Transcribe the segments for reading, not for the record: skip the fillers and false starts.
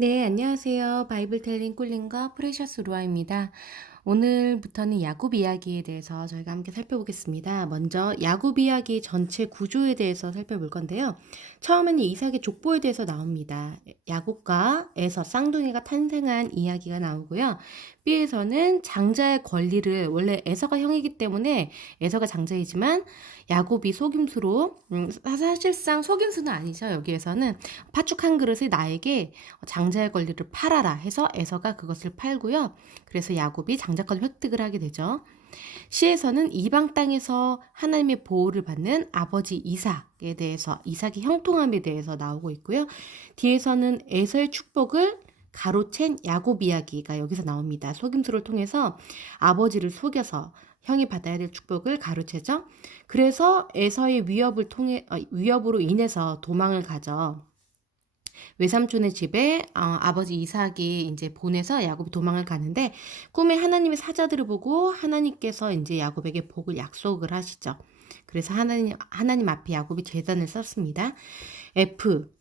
네, 안녕하세요. 바이블 텔링 꿀님과 프레셔스 루아입니다. 오늘부터는 야곱 이야기에 대해서 저희가 함께 살펴보겠습니다. 먼저 야곱 이야기 전체 구조에 대해서 살펴볼 건데요. 처음에는 이삭의 족보에 대해서 나옵니다. 야곱과 에서 쌍둥이가 탄생한 이야기가 나오고요. B에서는 장자의 권리를 원래 에서가 형이기 때문에 에서가 장자이지만 야곱이 속임수로 사실상 속임수는 아니죠. 여기에서는 팥죽 한 그릇을 나에게 장자의 권리를 팔아라 해서 에서가 그것을 팔고요. 그래서 야곱이 장자권 획득을 하게 되죠. 시에서는 이방 땅에서 하나님의 보호를 받는 아버지 이삭에 대해서 이삭의 형통함에 대해서 나오고 있고요. 뒤에서는 에서의 축복을 가로챈 야곱 이야기가 여기서 나옵니다. 속임수를 통해서 아버지를 속여서 형이 받아야 될 축복을 가로채죠. 그래서 에서의 위협으로 인해서 도망을 가죠. 외삼촌의 집에 아버지 이삭이 이제 보내서 야곱이 도망을 가는데 꿈에 하나님의 사자들을 보고 하나님께서 이제 야곱에게 복을 약속을 하시죠. 그래서 하나님 앞에 야곱이 제단을 썼습니다. F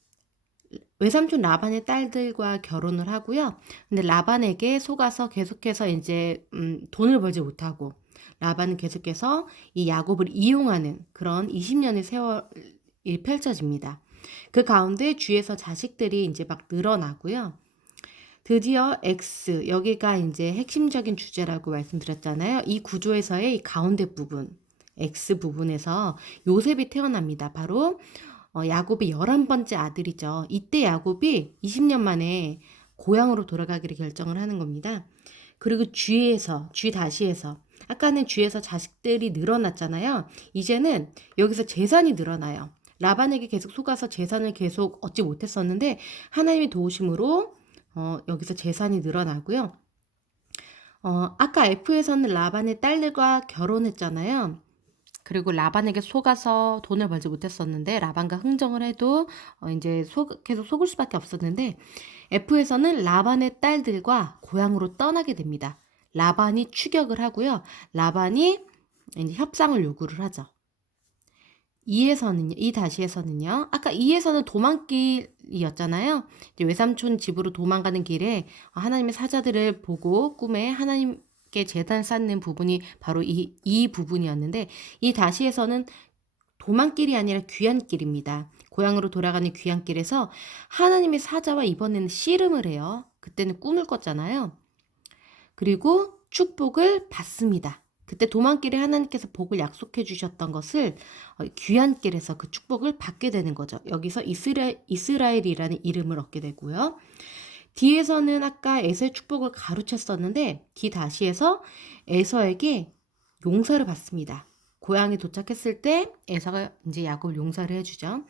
외삼촌 라반의 딸들과 결혼을 하고요. 근데 라반에게 속아서 계속해서 이제 돈을 벌지 못하고 라반은 계속해서 이 야곱을 이용하는 그런 20년의 세월이 펼쳐집니다. 그 가운데 주위에서 자식들이 이제 막 늘어나고요. 드디어 X, 여기가 이제 핵심적인 주제라고 말씀드렸잖아요. 이 구조에서의 이 가운데 부분, X 부분에서 요셉이 태어납니다. 바로 야곱의 11번째 아들이죠. 이때 야곱이 20년 만에 고향으로 돌아가기를 결정을 하는 겁니다. 그리고 G 다시에서 아까는 G에서 자식들이 늘어났잖아요. 이제는 여기서 재산이 늘어나요. 라반에게 계속 속아서 재산을 계속 얻지 못했었는데 하나님의 도우심으로 여기서 재산이 늘어나고요. 아까 F에서는 라반의 딸들과 결혼했잖아요. 그리고 라반에게 속아서 돈을 벌지 못했었는데 라반과 흥정을 해도 이제 계속 속을 수밖에 없었는데 F에서는 라반의 딸들과 고향으로 떠나게 됩니다. 라반이 추격을 하고요. 라반이 이제 협상을 요구를 하죠. 이 다시에서는요. 아까 이에서는 도망길이었잖아요. 이제 외삼촌 집으로 도망가는 길에 하나님의 사자들을 보고 꿈에 하나님께 제단 쌓는 부분이 바로 이 부분이었는데 이 다시에서는 도망길이 아니라 귀환길입니다. 고향으로 돌아가는 귀환길에서 하나님의 사자와 이번에는 씨름을 해요. 그때는 꿈을 꿨잖아요. 그리고 축복을 받습니다. 그때 도망길에 하나님께서 복을 약속해 주셨던 것을 귀환길에서 그 축복을 받게 되는 거죠. 여기서 이스라엘이라는 이름을 얻게 되고요. 뒤에서는 아까 에서의 축복을 가로챘었는데 뒤 다시에서 에서에게 용서를 받습니다. 고향에 도착했을 때 에서가 이제 야곱을 용서를 해주죠.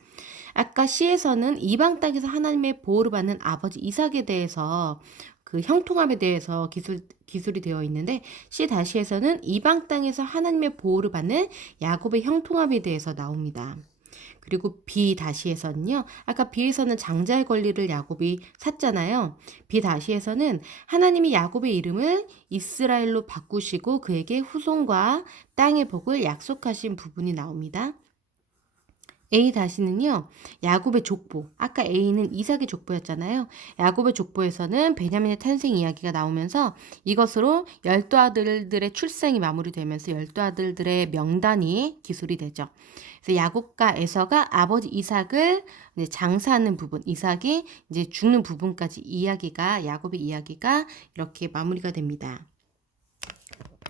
아까 C에서는 이방 땅에서 하나님의 보호를 받는 아버지 이삭에 대해서 그 형통함에 대해서 기술이 되어 있는데 C-에서는 이방 땅에서 하나님의 보호를 받는 야곱의 형통함에 대해서 나옵니다. 그리고 B-에서는요. 아까 B에서는 장자의 권리를 야곱이 샀잖아요. B-에서는 하나님이 야곱의 이름을 이스라엘로 바꾸시고 그에게 후손과 땅의 복을 약속하신 부분이 나옵니다. A-는요. 야곱의 족보. 아까 A는 이삭의 족보였잖아요. 야곱의 족보에서는 베냐민의 탄생 이야기가 나오면서 이것으로 12아들들의 출생이 마무리되면서 12아들들의 명단이 기술이 되죠. 그래서 야곱과 에서가 아버지 이삭을 이제 장사하는 부분, 이삭이 이제 죽는 부분까지 야곱의 이야기가 이렇게 마무리가 됩니다.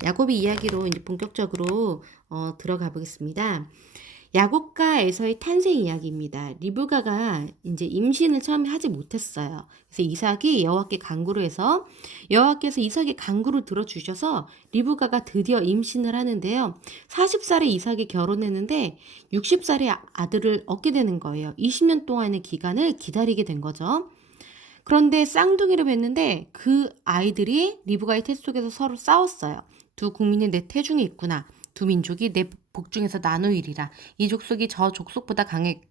야곱의 이야기로 이제 본격적으로 들어가 보겠습니다. 야곱과 에서의 탄생 이야기입니다. 리브가가 이제 임신을 처음에 하지 못했어요. 그래서 이삭이 여호와께 간구를 해서 여호와께서 이삭의 간구를 들어주셔서 리브가가 드디어 임신을 하는데요. 40살에 이삭이 결혼했는데 60살에 아들을 얻게 되는 거예요. 20년 동안의 기간을 기다리게 된 거죠. 그런데 쌍둥이를 뵀는데 그 아이들이 리브가의 태 속에서 서로 싸웠어요. 두 국민이 내 태중에 있구나. 두 민족이 내 복중에서 나누이리라. 이 족속이 저 족속보다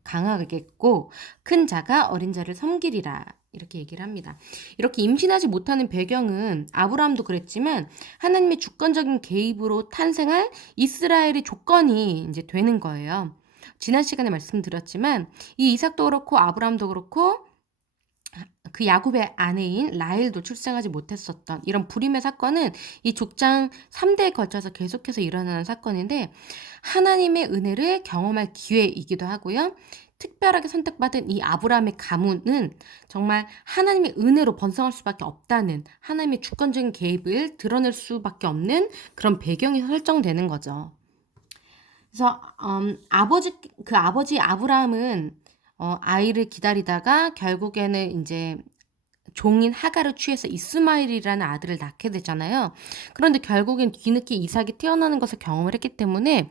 강하겠고 큰 자가 어린 자를 섬기리라. 이렇게 얘기를 합니다. 이렇게 임신하지 못하는 배경은 아브라함도 그랬지만 하나님의 주권적인 개입으로 탄생할 이스라엘의 조건이 이제 되는 거예요. 지난 시간에 말씀드렸지만 이 이삭도 그렇고 아브라함도 그렇고 그 야곱의 아내인 라헬도 출생하지 못했었던 이런 불임의 사건은 이 족장 3대에 걸쳐서 계속해서 일어나는 사건인데 하나님의 은혜를 경험할 기회이기도 하고요. 특별하게 선택받은 이 아브라함의 가문은 정말 하나님의 은혜로 번성할 수밖에 없다는 하나님의 주권적인 개입을 드러낼 수밖에 없는 그런 배경이 설정되는 거죠. 그래서 아버지 아브라함은 아이를 기다리다가 결국에는 이제 종인 하가를 취해서 이스마엘이라는 아들을 낳게 되잖아요. 그런데 결국엔 뒤늦게 이삭이 태어나는 것을 경험을 했기 때문에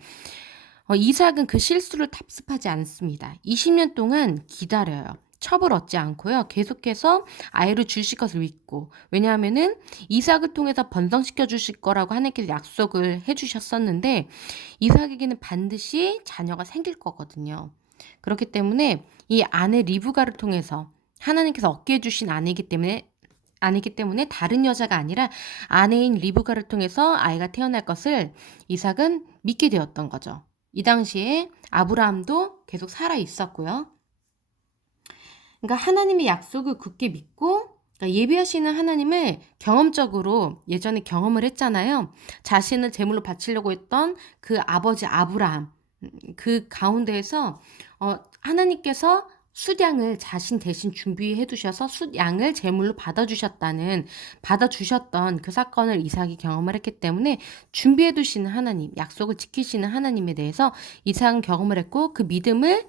이삭은 그 실수를 답습하지 않습니다. 20년 동안 기다려요. 첩을 얻지 않고요. 계속해서 아이를 주실 것을 믿고. 왜냐하면은 이삭을 통해서 번성시켜 주실 거라고 하나님께서 약속을 해주셨었는데 이삭에게는 반드시 자녀가 생길 거거든요. 그렇기 때문에 이 아내 리브가를 통해서 하나님께서 얻게 해주신 아내이기 때문에 다른 여자가 아니라 아내인 리브가를 통해서 아이가 태어날 것을 이삭은 믿게 되었던 거죠. 이 당시에 아브라함도 계속 살아 있었고요. 그러니까 하나님의 약속을 굳게 믿고 그러니까 예비하시는 하나님을 경험적으로 예전에 경험을 했잖아요. 자신을 제물로 바치려고 했던 그 아버지 아브라함 그 가운데에서 하나님께서 숫양을 자신 대신 준비해 두셔서 숫양을 제물로 받아주셨던 그 사건을 이삭이 경험을 했기 때문에 준비해 두시는 하나님, 약속을 지키시는 하나님에 대해서 이삭은 경험을 했고 그 믿음을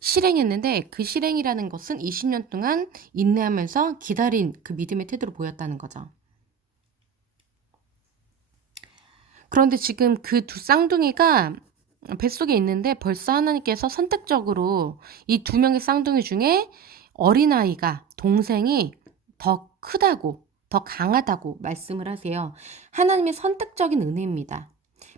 실행했는데 그 실행이라는 것은 20년 동안 인내하면서 기다린 그 믿음의 태도를 보였다는 거죠. 그런데 지금 그 두 쌍둥이가 뱃속에 있는데 벌써 하나님께서 선택적으로 이 두 명의 쌍둥이 중에 어린아이가 동생이 더 크다고 더 강하다고 말씀을 하세요. 하나님의 선택적인 은혜입니다.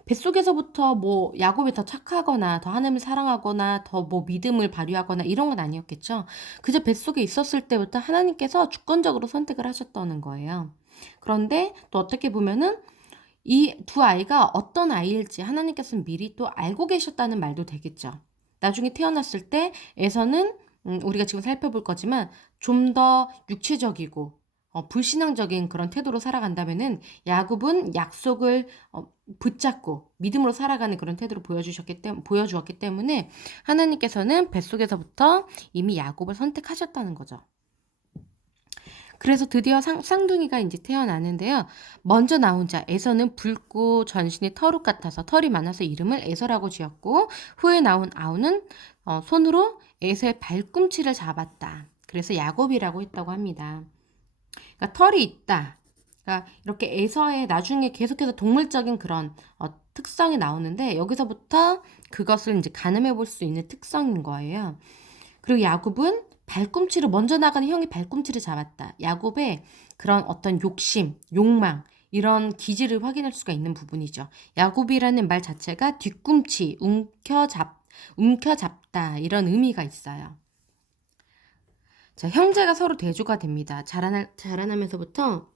뱃속에서부터 뭐 야곱이 더 착하거나 더 하나님을 사랑하거나 더 뭐 믿음을 발휘하거나 이런 건 아니었겠죠. 그저 뱃속에 있었을 때부터 하나님께서 주권적으로 선택을 하셨다는 거예요. 그런데 또 어떻게 보면은 이 두 아이가 어떤 아이일지 하나님께서는 미리 또 알고 계셨다는 말도 되겠죠. 나중에 태어났을 때 에서는 우리가 지금 살펴볼 거지만 좀 더 육체적이고 불신앙적인 그런 태도로 살아간다면은 야곱은 약속을 붙잡고 믿음으로 살아가는 그런 태도를 보여주었기 때문에 하나님께서는 뱃속에서부터 이미 야곱을 선택하셨다는 거죠. 그래서 드디어 쌍둥이가 이제 태어나는데요. 먼저 나온 자 에서는 붉고 전신이 털옷 같아서 털이 많아서 이름을 에서라고 지었고 후에 나온 아우는 손으로 에서의 발꿈치를 잡았다. 그래서 야곱이라고 했다고 합니다. 그러니까 털이 있다. 그러니까 이렇게 에서의 나중에 계속해서 동물적인 그런 특성이 나오는데 여기서부터 그것을 이제 가늠해 볼 수 있는 특성인 거예요. 그리고 야곱은 발꿈치로 먼저 나가는 형의 발꿈치를 잡았다. 야곱의 그런 어떤 욕심, 욕망 이런 기질을 확인할 수가 있는 부분이죠. 야곱이라는 말 자체가 뒤꿈치, 움켜잡다 이런 의미가 있어요. 자, 형제가 서로 대조가 됩니다. 자라나면서부터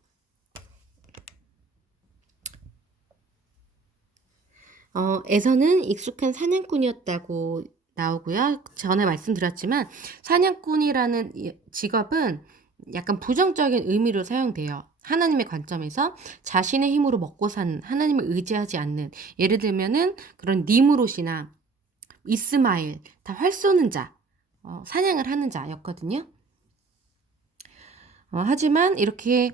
에서는 익숙한 사냥꾼이었다고 나오고요. 전에 말씀드렸지만 사냥꾼이라는 직업은 약간 부정적인 의미로 사용돼요. 하나님의 관점에서 자신의 힘으로 먹고 사는 하나님을 의지하지 않는 예를 들면은 그런 니무롯이나 이스마엘 다 활 쏘는 자 사냥을 하는 자였거든요. 하지만 이렇게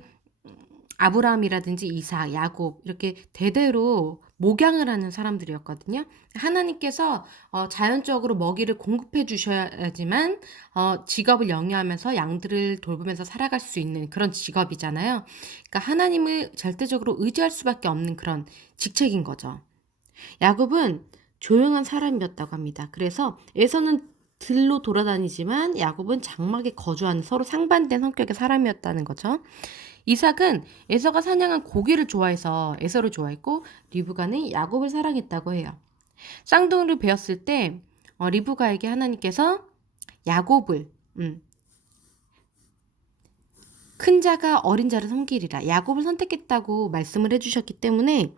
아브라함이라든지 이삭, 야곱 이렇게 대대로 목양을 하는 사람들이었거든요. 하나님께서 자연적으로 먹이를 공급해 주셔야지만 직업을 영위하면서 양들을 돌보면서 살아갈 수 있는 그런 직업이잖아요. 그러니까 하나님을 절대적으로 의지할 수밖에 없는 그런 직책인 거죠. 야곱은 조용한 사람이었다고 합니다. 그래서 에서는 들로 돌아다니지만 야곱은 장막에 거주하는 서로 상반된 성격의 사람이었다는 거죠. 이삭은 에서가 사냥한 고기를 좋아해서 에서를 좋아했고 리브가는 야곱을 사랑했다고 해요. 쌍둥이를 베었을 때 리브가에게 하나님께서 야곱을 큰 자가 어린 자를 섬기리라 야곱을 선택했다고 말씀을 해주셨기 때문에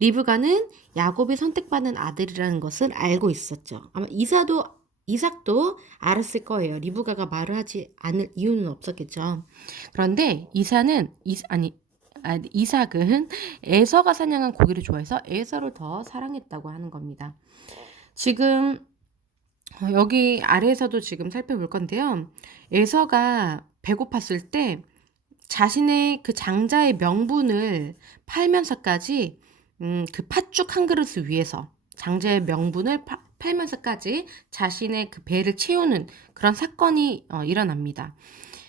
리브가는 야곱이 선택받은 아들이라는 것을 알고 있었죠. 아마 이삭도 이삭도 알았을 거예요. 리브가가 말을 하지 않을 이유는 없었겠죠. 그런데 이삭은 에서가 사냥한 고기를 좋아해서 에서를 더 사랑했다고 하는 겁니다. 지금 여기 아래에서도 지금 살펴볼 건데요. 에서가 배고팠을 때 자신의 그 장자의 명분을 팔면서까지 그 팥죽 한 그릇을 위해서 장자의 명분을 팔면서까지 자신의 그 배를 채우는 그런 사건이 일어납니다.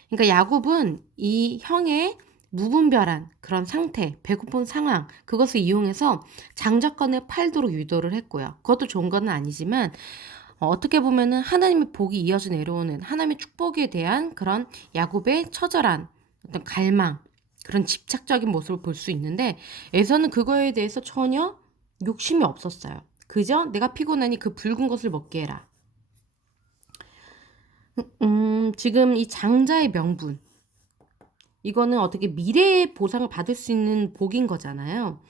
그러니까 야곱은 이 형의 무분별한 그런 상태, 배고픈 상황, 그것을 이용해서 장자권을 팔도록 유도를 했고요. 그것도 좋은 건 아니지만 어떻게 보면은 하나님의 복이 이어져 내려오는 하나님의 축복에 대한 그런 야곱의 처절한 어떤 갈망, 그런 집착적인 모습을 볼 수 있는데 에서는 그거에 대해서 전혀 욕심이 없었어요. 그저 내가 피곤하니 그 붉은 것을 먹게 해라. 지금 이 장자의 명분, 이거는 어떻게 미래의 보상을 받을 수 있는 복인 거잖아요.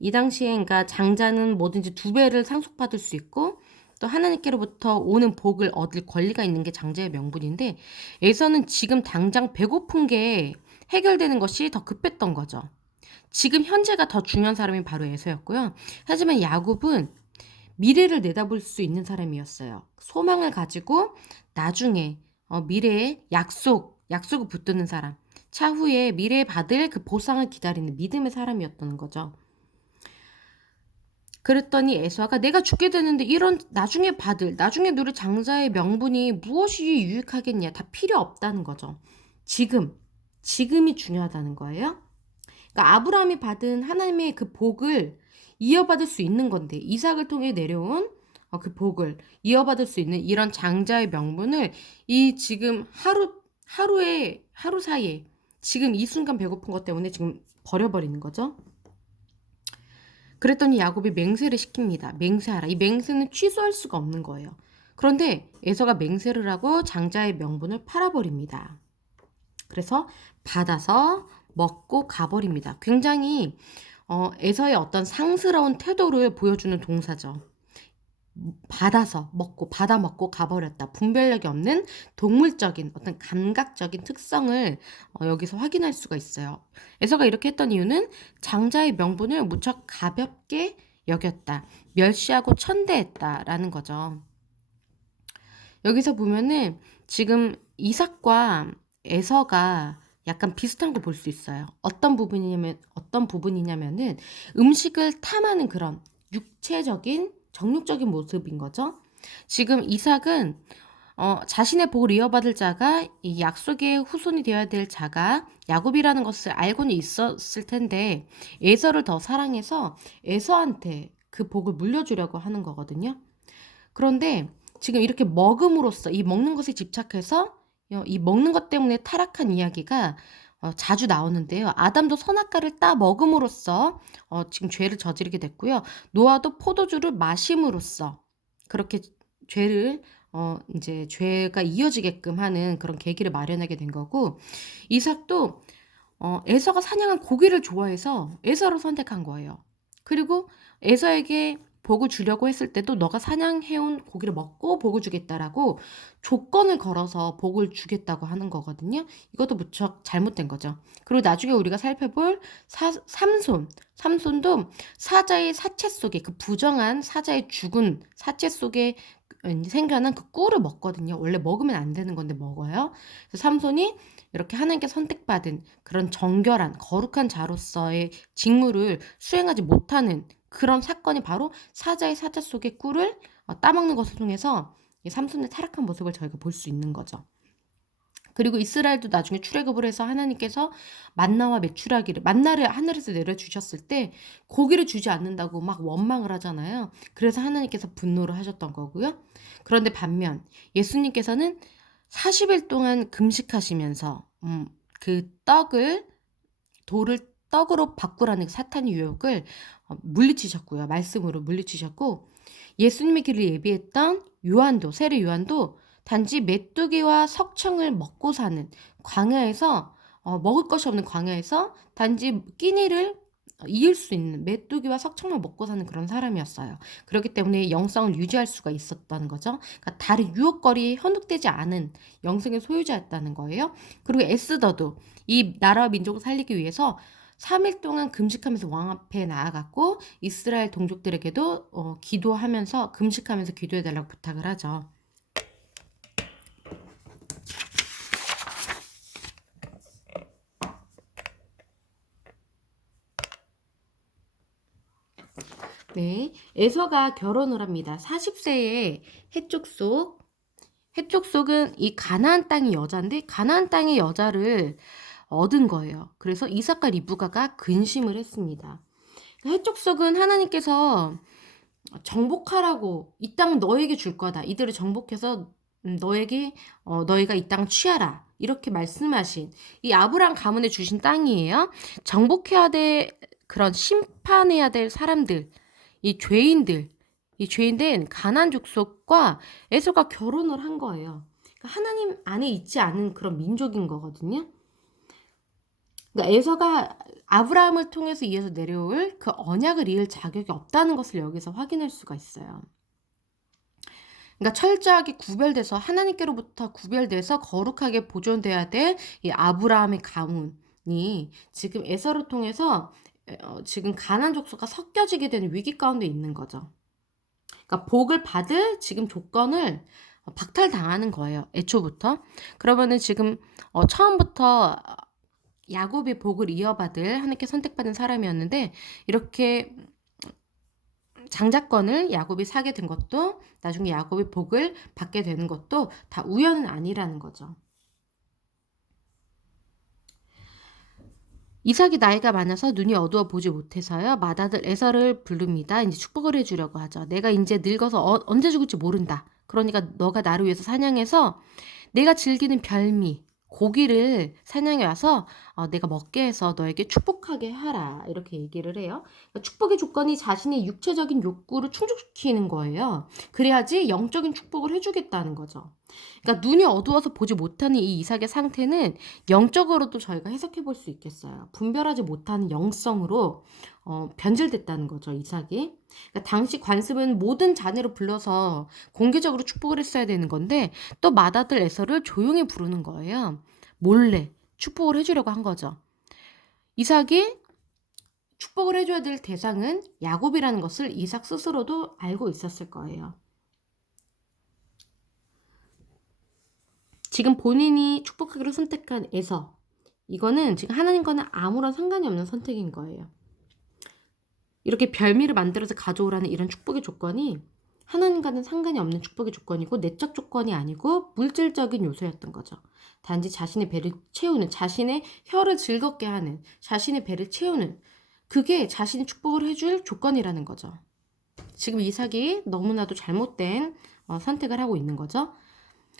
이 당시에 그러니까 장자는 뭐든지 2배를 상속받을 수 있고 또 하나님께로부터 오는 복을 얻을 권리가 있는 게 장자의 명분인데 에서는 지금 당장 배고픈 게 해결되는 것이 더 급했던 거죠. 지금 현재가 더 중요한 사람이 바로 에서였고요. 하지만 야곱은 미래를 내다볼 수 있는 사람이었어요. 소망을 가지고 나중에 미래의 약속을 붙드는 사람, 차후에 미래에 받을 그 보상을 기다리는 믿음의 사람이었던 거죠. 그랬더니 에서가 내가 죽게 되는데 이런 나중에 누릴 장자의 명분이 무엇이 유익하겠냐. 다 필요 없다는 거죠. 지금이 중요하다는 거예요. 그러니까 아브라함이 받은 하나님의 그 복을 이어받을 수 있는 건데 이삭을 통해 내려온 그 복을 이어받을 수 있는 이런 장자의 명분을 이 지금 하루 사이에 지금 이 순간 배고픈 것 때문에 지금 버려버리는 거죠. 그랬더니 야곱이 맹세를 시킵니다. 맹세하라. 이 맹세는 취소할 수가 없는 거예요. 그런데 에서가 맹세를 하고 장자의 명분을 팔아버립니다. 그래서 받아서 먹고 가버립니다. 굉장히 에서의 어떤 상스러운 태도를 보여주는 동사죠. 받아 먹고 가버렸다. 분별력이 없는 동물적인 어떤 감각적인 특성을 여기서 확인할 수가 있어요. 에서가 이렇게 했던 이유는 장자의 명분을 무척 가볍게 여겼다. 멸시하고 천대했다라는 거죠. 여기서 보면은 지금 이삭과 에서가 약간 비슷한 거 볼 수 있어요. 어떤 부분이냐면은 음식을 탐하는 그런 육체적인 정욕적인 모습인 거죠. 지금 이삭은 자신의 복을 이어받을 자가 이 약속의 후손이 되어야 될 자가 야곱이라는 것을 알고는 있었을 텐데 에서를 더 사랑해서 에서한테 그 복을 물려주려고 하는 거거든요. 그런데 지금 이렇게 먹음으로써 이 먹는 것에 집착해서 이 먹는 것 때문에 타락한 이야기가 자주 나오는데요. 아담도 선악과를 따 먹음으로써 지금 죄를 저지르게 됐고요. 노아도 포도주를 마심으로써 그렇게 죄를 이제 죄가 이어지게끔 하는 그런 계기를 마련하게 된 거고 이삭도 에서가 사냥한 고기를 좋아해서 에서를 선택한 거예요. 그리고 에서에게 복을 주려고 했을 때도 너가 사냥해온 고기를 먹고 복을 주겠다라고 조건을 걸어서 복을 주겠다고 하는 거거든요. 이것도 무척 잘못된 거죠. 그리고 나중에 우리가 살펴볼 삼손도 사자의 사체 속에 그 부정한 사자의 죽은 사체 속에 생겨난 그 꿀을 먹거든요. 원래 먹으면 안 되는 건데 먹어요. 그래서 삼손이 이렇게 하나님께 선택받은 그런 정결한 거룩한 자로서의 직무를 수행하지 못하는 그런 사건이 바로 사자의 사자 속의 꿀을 따먹는 것을 통해서 이 삼손의 타락한 모습을 저희가 볼 수 있는 거죠. 그리고 이스라엘도 나중에 출애굽을 해서 하나님께서 만나와 메추라기를 만나를 하늘에서 내려주셨을 때 고기를 주지 않는다고 막 원망을 하잖아요. 그래서 하나님께서 분노를 하셨던 거고요. 그런데 반면 예수님께서는 40일 동안 금식하시면서 그 돌을 떡으로 바꾸라는 사탄의 유혹을 물리치셨고요. 말씀으로 물리치셨고 예수님의 길을 예비했던 세례 요한도 단지 메뚜기와 석청을 먹고 사는 광야에서 먹을 것이 없는 광야에서 단지 끼니를 이을 수 있는 메뚜기와 석청만 먹고 사는 그런 사람이었어요. 그렇기 때문에 영성을 유지할 수가 있었다는 거죠. 그러니까 다른 유혹거리에 현혹되지 않은 영성의 소유자였다는 거예요. 그리고 에스더도 이 나라와 민족을 살리기 위해서 3일 동안 금식하면서 왕 앞에 나아갔고 이스라엘 동족들에게도 기도하면서 금식하면서 기도해달라고 부탁을 하죠. 네, 에서가 결혼을 합니다. 40세에 해족속. 해족속은 이 가나안 땅의 여자인데 가나안 땅의 여자를 얻은 거예요. 그래서 이삭과 리브가가 근심을 했습니다. 해족속은 하나님께서 정복하라고 이 땅 너에게 줄 거다. 이들을 정복해서 너에게 너희가 이 땅 취하라. 이렇게 말씀하신 이 아브라함 가문에 주신 땅이에요. 정복해야 될 그런 심판해야 될 사람들, 이 죄인된 가나안 족속과 에서가 결혼을 한 거예요. 그러니까 하나님 안에 있지 않은 그런 민족인 거거든요. 그러니까 에서가 아브라함을 통해서 이어서 내려올 그 언약을 이을 자격이 없다는 것을 여기서 확인할 수가 있어요. 그러니까 철저하게 구별돼서 하나님께로부터 구별돼서 거룩하게 보존돼야 될 이 아브라함의 가문이 지금 에서를 통해서 지금 가나안 족속과 섞여지게 되는 위기 가운데 있는 거죠. 그러니까 복을 받을 지금 조건을 박탈당하는 거예요. 애초부터. 그러면은 지금 처음부터 야곱의 복을 이어받을 하나님께 선택받은 사람이었는데 이렇게 장자권을 야곱이 사게 된 것도 나중에 야곱의 복을 받게 되는 것도 다 우연은 아니라는 거죠. 이삭이 나이가 많아서 눈이 어두워 보지 못해서요. 맏아들 에서를 부릅니다. 이제 축복을 해주려고 하죠. 내가 이제 늙어서 언제 죽을지 모른다. 그러니까 너가 나를 위해서 사냥해서 내가 즐기는 별미, 고기를 사냥해 와서 내가 먹게 해서 너에게 축복하게 하라. 이렇게 얘기를 해요. 그러니까 축복의 조건이 자신의 육체적인 욕구를 충족시키는 거예요. 그래야지 영적인 축복을 해주겠다는 거죠. 그러니까 눈이 어두워서 보지 못하는 이 이삭의 상태는 영적으로도 저희가 해석해 볼 수 있겠어요. 분별하지 못하는 영성으로 변질됐다는 거죠, 이삭이. 그러니까 당시 관습은 모든 자녀를 불러서 공개적으로 축복을 했어야 되는 건데 또 맏아들 에서를 조용히 부르는 거예요. 몰래 축복을 해주려고 한 거죠. 이삭이 축복을 해줘야 될 대상은 야곱이라는 것을 이삭 스스로도 알고 있었을 거예요. 지금 본인이 축복하기로 선택한 에서, 이거는 지금 하나님과는 아무런 상관이 없는 선택인 거예요. 이렇게 별미를 만들어서 가져오라는 이런 축복의 조건이 하나님과는 상관이 없는 축복의 조건이고 내적 조건이 아니고 물질적인 요소였던 거죠. 단지 자신의 배를 채우는, 자신의 혀를 즐겁게 하는, 자신의 배를 채우는, 그게 자신이 축복을 해줄 조건이라는 거죠. 지금 이삭이 너무나도 잘못된 선택을 하고 있는 거죠.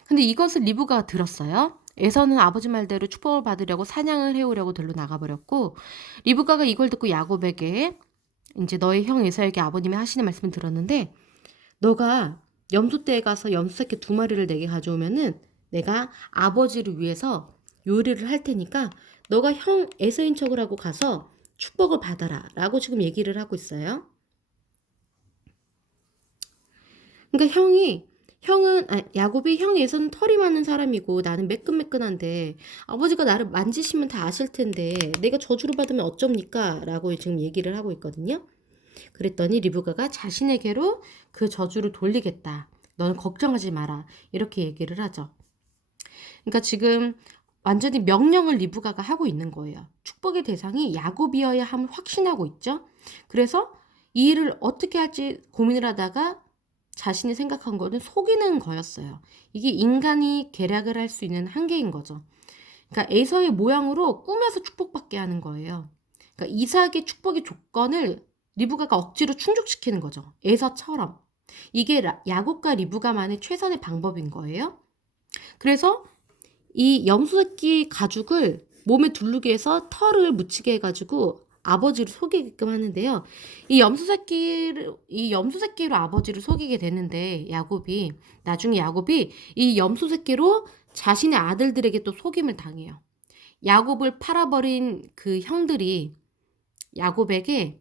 근데 이것을 리브가가 들었어요. 에서는 아버지 말대로 축복을 받으려고 사냥을 해오려고 들로 나가버렸고 리브가가 이걸 듣고 야곱에게 이제 너의 형 에서에게 아버님이 하시는 말씀을 들었는데 너가 염소떼에 가서 염소새끼 2마리를 내게 가져오면은 내가 아버지를 위해서 요리를 할 테니까 너가 형 에서인 척을 하고 가서 축복을 받아라 라고 지금 얘기를 하고 있어요. 그러니까 야곱이 형 에서는 털이 많은 사람이고 나는 매끈매끈한데 아버지가 나를 만지시면 다 아실 텐데 내가 저주를 받으면 어쩝니까? 라고 지금 얘기를 하고 있거든요. 그랬더니 리브가가 자신에게로 그 저주를 돌리겠다. 너는 걱정하지 마라. 이렇게 얘기를 하죠. 그러니까 지금 완전히 명령을 리브가가 하고 있는 거예요. 축복의 대상이 야곱이어야 함을 확신하고 있죠. 그래서 이 일을 어떻게 할지 고민을 하다가 자신이 생각한 거는 속이는 거였어요. 이게 인간이 계략을 할 수 있는 한계인 거죠. 그러니까 에서의 모양으로 꾸며서 축복받게 하는 거예요. 그러니까 이삭의 축복의 조건을 리브가가 억지로 충족시키는 거죠. 에서처럼. 이게 야곱과 리브가만의 최선의 방법인 거예요. 그래서 이 염소새끼 가죽을 몸에 두르게 해서 털을 묻히게 해가지고 아버지를 속이게끔 하는데요. 이 염소새끼로 아버지를 속이게 되는데 나중에 야곱이 이 염소새끼로 자신의 아들들에게 또 속임을 당해요. 야곱을 팔아버린 그 형들이 야곱에게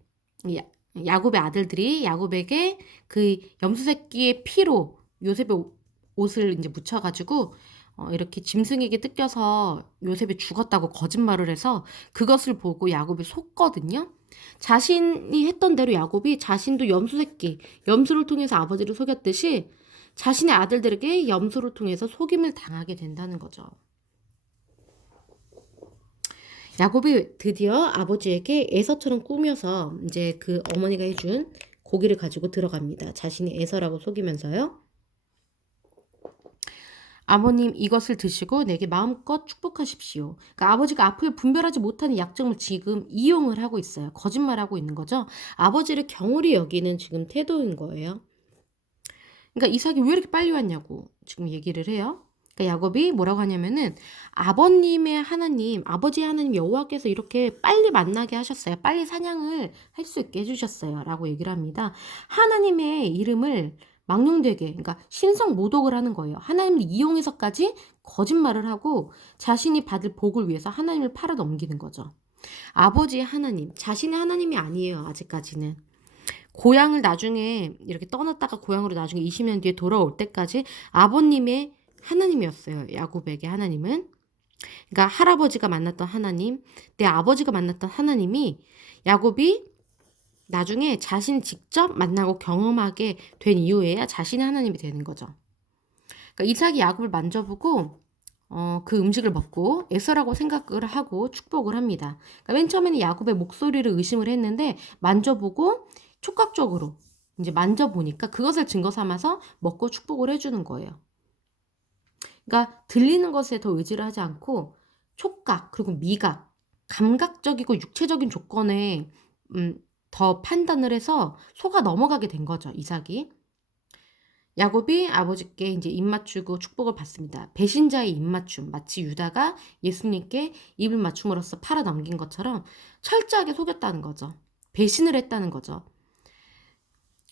야곱의 아들들이 야곱에게 그 염소새끼의 피로 요셉의 옷을 이제 묻혀가지고 이렇게 짐승에게 뜯겨서 요셉이 죽었다고 거짓말을 해서 그것을 보고 야곱이 속거든요. 자신이 했던 대로 야곱이 자신도 염소를 통해서 아버지를 속였듯이 자신의 아들들에게 염소를 통해서 속임을 당하게 된다는 거죠. 야곱이 드디어 아버지에게 에서처럼 꾸며서 이제 그 어머니가 해준 고기를 가지고 들어갑니다. 자신이 에서라고 속이면서요. 아버님 이것을 드시고 내게 마음껏 축복하십시오. 그러니까 아버지가 앞을 분별하지 못하는 약점을 지금 이용을 하고 있어요. 거짓말하고 있는 거죠. 아버지를 경홀히 여기는 지금 태도인 거예요. 그러니까 이삭이 왜 이렇게 빨리 왔냐고 지금 얘기를 해요. 그러니까 야곱이 뭐라고 하냐면은 아버님의 하나님, 아버지 하나님 여호와께서 이렇게 빨리 만나게 하셨어요. 빨리 사냥을 할 수 있게 해주셨어요. 라고 얘기를 합니다. 하나님의 이름을 망령되게, 그러니까 신성 모독을 하는 거예요. 하나님을 이용해서까지 거짓말을 하고 자신이 받을 복을 위해서 하나님을 팔아 넘기는 거죠. 아버지의 하나님, 자신의 하나님이 아니에요. 아직까지는. 고향을 나중에 이렇게 떠났다가 고향으로 나중에 20년 뒤에 돌아올 때까지 아버님의 하나님이었어요. 야곱에게 하나님은. 그러니까 할아버지가 만났던 하나님, 내 아버지가 만났던 하나님이 야곱이 나중에 자신이 직접 만나고 경험하게 된 이후에야 자신의 하나님이 되는 거죠. 그러니까 이삭이 야곱을 만져보고 그 음식을 먹고 에서라고 생각을 하고 축복을 합니다. 그러니까 맨 처음에는 야곱의 목소리를 의심을 했는데 만져보고 촉각적으로 이제 만져보니까 그것을 증거 삼아서 먹고 축복을 해주는 거예요. 그러니까 들리는 것에 더 의지를 하지 않고 촉각 그리고 미각, 감각적이고 육체적인 조건에 더 판단을 해서 속아 넘어가게 된 거죠. 이삭이. 야곱이 아버지께 이제 입맞추고 축복을 받습니다. 배신자의 입맞춤, 마치 유다가 예수님께 입을 맞춤으로써 팔아 넘긴 것처럼 철저하게 속였다는 거죠. 배신을 했다는 거죠.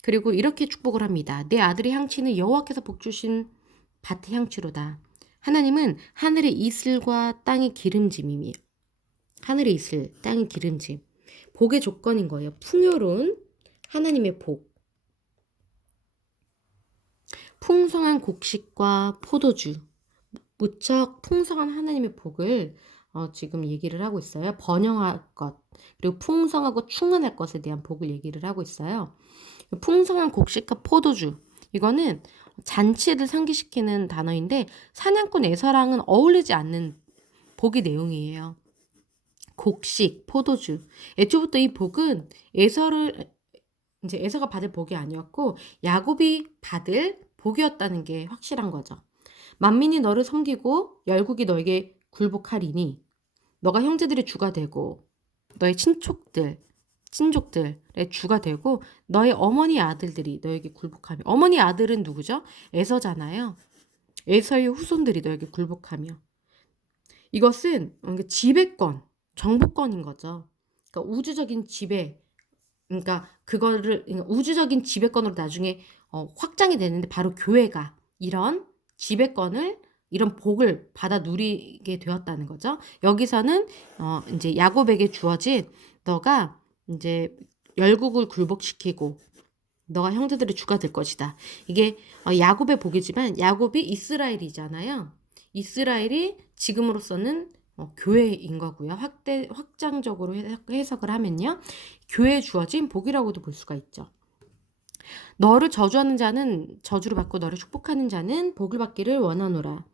그리고 이렇게 축복을 합니다. 내 아들의 향취는 여호와께서 복 주신 밭의 향취로다. 하나님은 하늘의 이슬과 땅의 기름짐이며 하늘의 이슬, 땅의 기름짐. 복의 조건인 거예요. 풍요로운 하나님의 복. 풍성한 곡식과 포도주. 무척 풍성한 하나님의 복을 지금 얘기를 하고 있어요. 번영할 것. 그리고 풍성하고 충만할 것에 대한 복을 얘기를 하고 있어요. 풍성한 곡식과 포도주. 이거는 잔치를 상기시키는 단어인데 사냥꾼 에서랑은 어울리지 않는 복의 내용이에요. 곡식, 포도주. 애초부터 이 복은 에서가 받을 복이 아니었고 야곱이 받을 복이었다는 게 확실한 거죠. 만민이 너를 섬기고 열국이 너에게 굴복하리니 너가 형제들의 주가 되고 너의 친족들의 주가 되고 너의 어머니 아들들이 너에게 굴복하며 어머니 아들은 누구죠? 에서잖아요. 에서의 후손들이 너에게 굴복하며 이것은 지배권, 정복권인 거죠. 그러니까 우주적인 지배, 그러니까 우주적인 지배권으로 나중에 확장이 되는데 바로 교회가 이런 지배권을 이런 복을 받아 누리게 되었다는 거죠. 여기서는 이제 야곱에게 주어진 너가 이제 열국을 굴복시키고 너가 형제들의 주가 될 것이다. 이게 야곱의 복이지만 야곱이 이스라엘이잖아요. 이스라엘이 지금으로서는 교회인 거고요. 확장적으로 해석을 하면요. 교회에 주어진 복이라고도 볼 수가 있죠. 너를 저주하는 자는 저주를 받고 너를 축복하는 자는 복을 받기를 원하노라.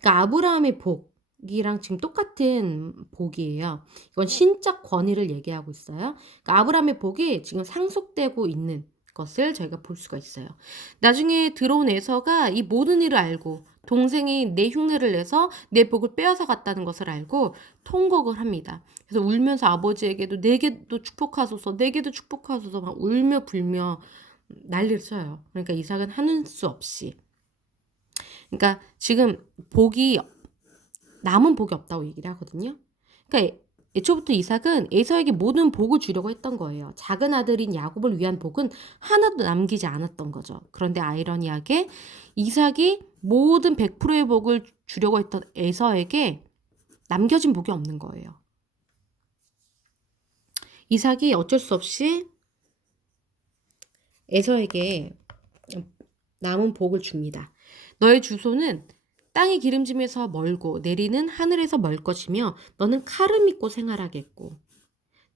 그러니까 아브라함의 복이랑 지금 똑같은 복이에요. 이건 신적 권위를 얘기하고 있어요. 그러니까 아브라함의 복이 지금 상속되고 있는 것을 저희가 볼 수가 있어요. 나중에 들어온 에서가 이 모든 일을 알고 동생이 내 흉내를 내서 내 복을 빼앗아 갔다는 것을 알고 통곡을 합니다. 그래서 울면서 아버지에게도 내게도 축복하소서 내게도 축복하소서 막 울며 불며 난리를 쳐요. 그러니까 이삭은 하는 수 없이. 그러니까 지금 남은 복이 없다고 얘기를 하거든요. 그러니까 애초부터 이삭은 에서에게 모든 복을 주려고 했던 거예요. 작은 아들인 야곱을 위한 복은 하나도 남기지 않았던 거죠. 그런데 아이러니하게 이삭이 모든 100%의 복을 주려고 했던 에서에게 남겨진 복이 없는 거예요. 이삭이 어쩔 수 없이 에서에게 남은 복을 줍니다. 너의 주소는 땅의 기름짐에서 멀고 내리는 하늘에서 멀 것이며 너는 칼을 믿고 생활하겠고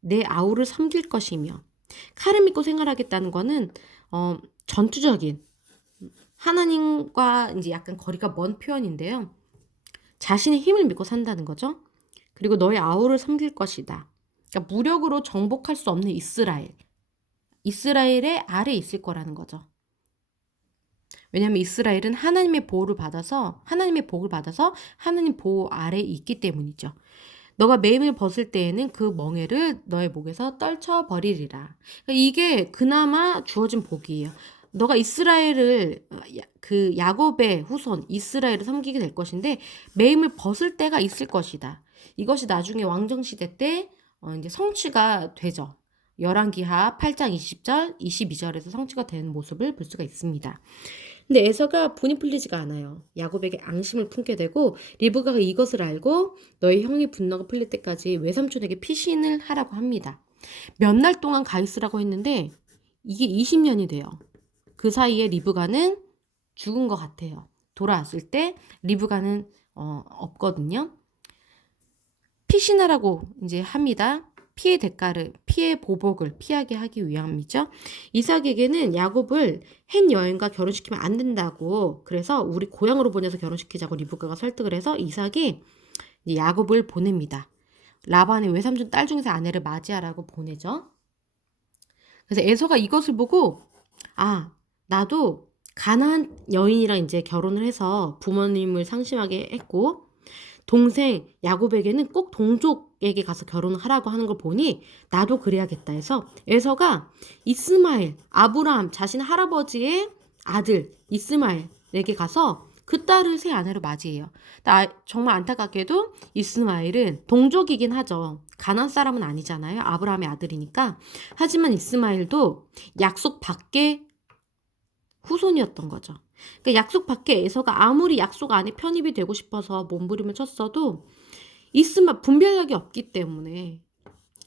내 아우를 섬길 것이며. 칼을 믿고 생활하겠다는 거는 전투적인 하나님과 이제 약간 거리가 먼 표현인데요. 자신의 힘을 믿고 산다는 거죠. 그리고 너의 아우를 섬길 것이다. 그러니까 무력으로 정복할 수 없는 이스라엘의 아래에 있을 거라는 거죠. 왜냐하면 이스라엘은 하나님의 복을 받아서 하나님 보호 아래에 있기 때문이죠. 너가 매임을 벗을 때에는 그 멍에를 너의 목에서 떨쳐버리리라. 그러니까 이게 그나마 주어진 복이에요. 너가 이스라엘을 그 야곱의 후손 이스라엘을 섬기게 될 것인데 매임을 벗을 때가 있을 것이다. 이것이 나중에 왕정시대 때 이제 성취가 되죠. 열왕기하 8장 20절, 22절에서 성취가 되는 모습을 볼 수가 있습니다. 근데 에서가 분이 풀리지가 않아요. 야곱에게 앙심을 품게 되고 리브가가 이것을 알고 너의 형의 분노가 풀릴 때까지 외삼촌에게 피신을 하라고 합니다. 몇 날 동안 가 있으라고 했는데 이게 20년이 돼요. 그 사이에 리브가는 죽은 것 같아요. 돌아왔을 때 리브가는 없거든요. 피신하라고 이제 합니다. 피해 보복을 피하게 하기 위함이죠. 이삭에게는 야곱을 헨 여인과 결혼시키면 안 된다고, 그래서 우리 고향으로 보내서 결혼시키자고 리브가가 설득을 해서 이삭이 야곱을 보냅니다. 라반의 외삼촌 딸 중에서 아내를 맞이하라고 보내죠. 그래서 에서가 이것을 보고 나도 가나안 여인이랑 이제 결혼을 해서 부모님을 상심하게 했고 동생 야곱에게는 꼭 동족에게 가서 결혼을 하라고 하는 걸 보니 나도 그래야겠다 해서 에서가 이스마엘, 아브라함 자신의 할아버지의 아들 이스마엘에게 가서 그 딸을 새 아내로 맞이해요. 정말 안타깝게도 이스마엘은 동족이긴 하죠. 가나안 사람은 아니잖아요. 아브라함의 아들이니까. 하지만 이스마엘도 약속 밖의 후손이었던 거죠. 그러니까 약속 밖에 에서가 아무리 약속 안에 편입이 되고 싶어서 몸부림을 쳤어도 분별력이 없기 때문에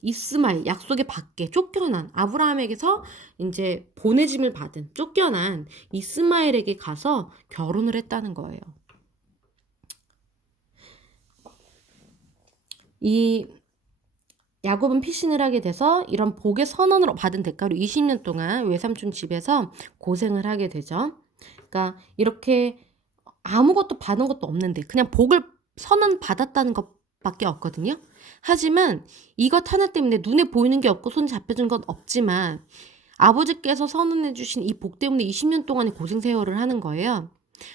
이스마엘 약속의 밖에 쫓겨난 아브라함에게서 이제 보내짐을 받은 쫓겨난 이스마엘에게 가서 결혼을 했다는 거예요. 이 야곱은 피신을 하게 돼서 이런 복의 선언으로 받은 대가로 20년 동안 외삼촌 집에서 고생을 하게 되죠. 그러니까 이렇게 아무것도 받은 것도 없는데 그냥 복을 선언 받았다는 것밖에 없거든요. 하지만 이것 하나 때문에 눈에 보이는 게 없고 손 잡혀준 건 없지만 아버지께서 선언해 주신 이 복 때문에 20년 동안의 고생 세월을 하는 거예요.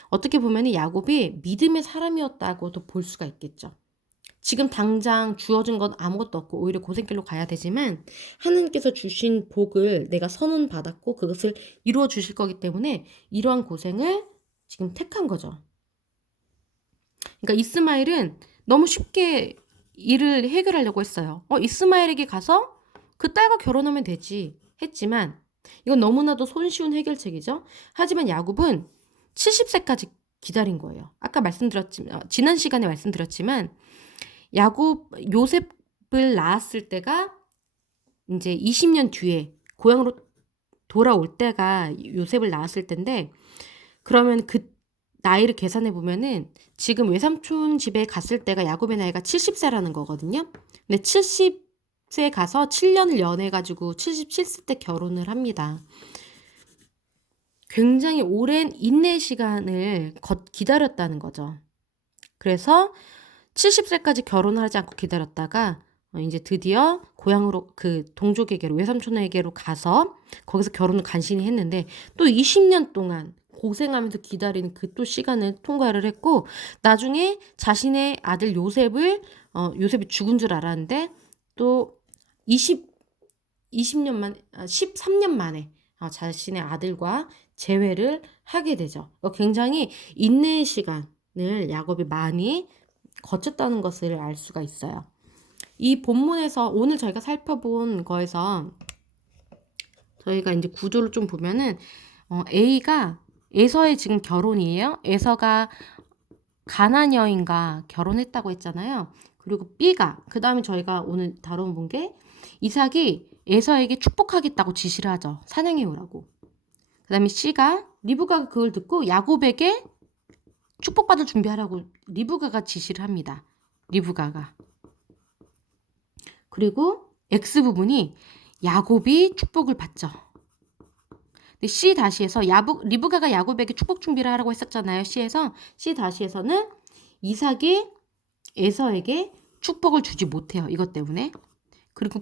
어떻게 보면 야곱이 믿음의 사람이었다고도 볼 수가 있겠죠. 지금 당장 주어진 건 아무것도 없고 오히려 고생길로 가야 되지만 하나님께서 주신 복을 내가 선언받았고 그것을 이루어 주실 거기 때문에 이러한 고생을 지금 택한 거죠. 그러니까 이스마엘은 너무 쉽게 일을 해결하려고 했어요. 이스마엘에게 가서 그 딸과 결혼하면 되지 했지만 이건 너무나도 손쉬운 해결책이죠. 하지만 야곱은 70세까지 기다린 거예요. 아까 지난 시간에 말씀드렸지만 요셉을 낳았을 때가 이제 20년 뒤에 고향으로 돌아올 때가 요셉을 낳았을 때인데 그러면 그 나이를 계산해 보면은 지금 외삼촌 집에 갔을 때가 야곱의 나이가 70세라는 거거든요. 근데 70세에 가서 7년을 연애해가지고 77세 때 결혼을 합니다. 굉장히 오랜 인내 시간을 기다렸다는 거죠. 그래서 70세까지 결혼을 하지 않고 기다렸다가 이제 드디어 고향으로 그 동족에게로 외삼촌에게로 가서 거기서 결혼을 간신히 했는데 또 20년 동안 고생하면서 기다리는 그 또 시간을 통과를 했고 나중에 자신의 아들 요셉이 죽은 줄 알았는데 또 13년 만에 자신의 아들과 재회를 하게 되죠. 굉장히 인내의 시간을 야곱이 많이 거쳤다는 것을 알 수가 있어요. 이 본문에서 오늘 저희가 살펴본 거에서 저희가 이제 구조를 좀 보면은 A가 에서의 지금 결혼이에요. 에서가 가나안 여인과 결혼했다고 했잖아요. 그리고 B가 그 다음에 저희가 오늘 다뤄본 게 이삭이 에서에게 축복하겠다고 지시를 하죠. 사냥해 오라고. 그 다음에 C가 리브가가 그걸 듣고 야곱에게 축복받을 준비하라고 리브가가 지시를 합니다. 리브가가. 그리고 X 부분이 야곱이 축복을 받죠. 근데 C 다시에서 리브가가 야곱에게 축복 준비를 하라고 했었잖아요. C 다시에서는 이삭이 에서에게 축복을 주지 못해요. 이것 때문에. 그리고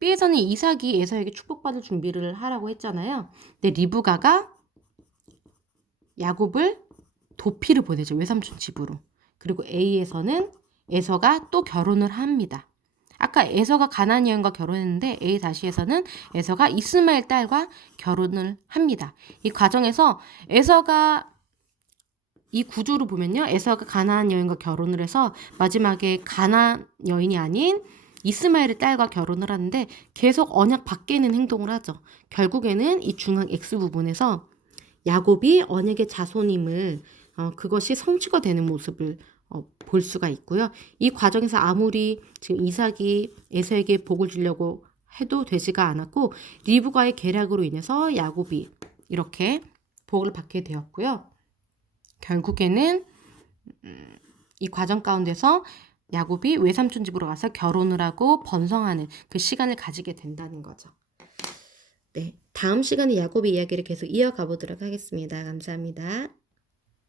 B에서는 이삭이 에서에게 축복받을 준비를 하라고 했잖아요. 근데 리브가가 야곱을 도피를 보내죠. 외삼촌 집으로. 그리고 A에서는 에서가 또 결혼을 합니다. 아까 에서가 가나안 여인과 결혼했는데 A 다시에서는 에서가 이스마엘 딸과 결혼을 합니다. 이 과정에서 에서가 이 구조를 보면요. 에서가 가나안 여인과 결혼을 해서 마지막에 가나안 여인이 아닌 이스마엘의 딸과 결혼을 하는데 계속 언약 밖에는 행동을 하죠. 결국에는 이 중앙 X 부분에서 야곱이 언약의 자손임을 그것이 성취가 되는 모습을 볼 수가 있고요. 이 과정에서 아무리 지금 이삭이 에서에게 복을 주려고 해도 되지가 않았고 리브가의 계략으로 인해서 야곱이 이렇게 복을 받게 되었고요. 결국에는 이 과정 가운데서 야곱이 외삼촌 집으로 가서 결혼을 하고 번성하는 그 시간을 가지게 된다는 거죠. 네, 다음 시간에 야곱의 이야기를 계속 이어가 보도록 하겠습니다. 감사합니다.